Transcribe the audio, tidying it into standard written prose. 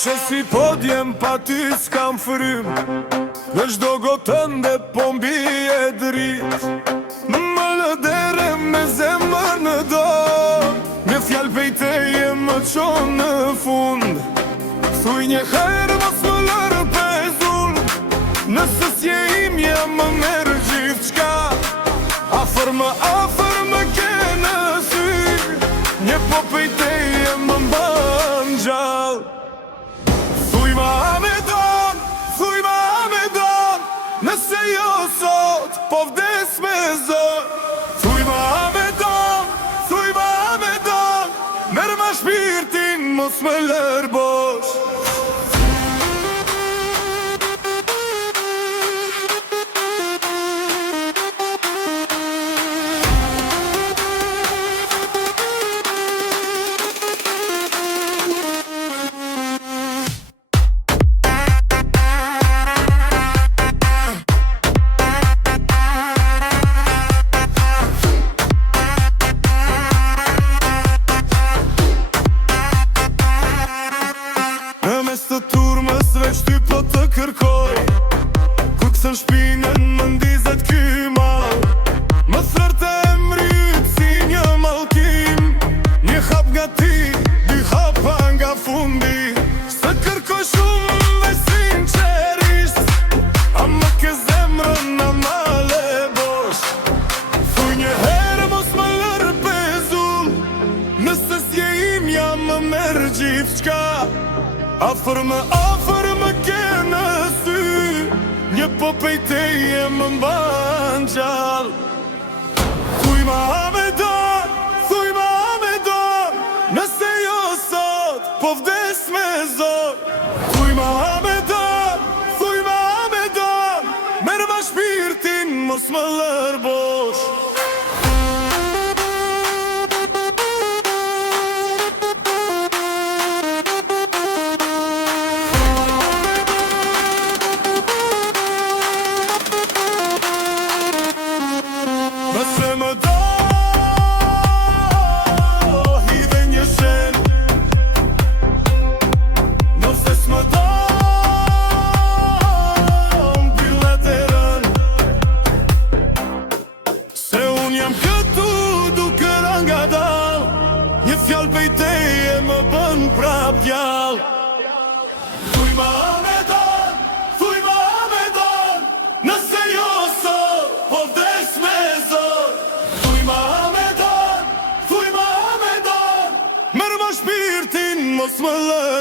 Ashe si po djem pa ty s'kam frym, në çdo gotën dhe po mbi e drit. Më lëdere me zemër në dorë, një fjallë pejteje më qonë në fund. Thuj një herë mos më lërë pezun, nëse s'je im jam më merë gjithë qka. Afër më ke në sy, një po pejteje më mban gjallë. Thuj ma me don, nëse jo sot, po vdes me zor. Thuj ma me don, merë ma shpirtin, mos më lërë bosh. Mes të turmës veç ty po të kërkoj, ku këthën shpinën më ndizet ky mal. Më thërte emrit si një malkim, një hap nga ti, dy hapa nga fundi. Se kërkoj shumë dhe sinqerisht, a më ke zemrën a male bosh. Thuj një herë mos më lërë pezull, nëse s'je im jam më merë gjithë qka. Afër më ke në sy, një po pejteje më mban gjallë. Thuj ma me don, nëse jo sot, po vdes me zor. Thuj ma me don, merë ma shpirtin, mos më lërë bosh. Nëse më do, hi dhe një shen, nëse s'më do, m'billet e rën. Se unë jam këtu duke nga dal, një fjallë pejteje më bën prap gjall. Thuj ma me don, nëse jo sot, po vdes me zor. Thuj ma me don, merë ma shpirtin, mos më lërë.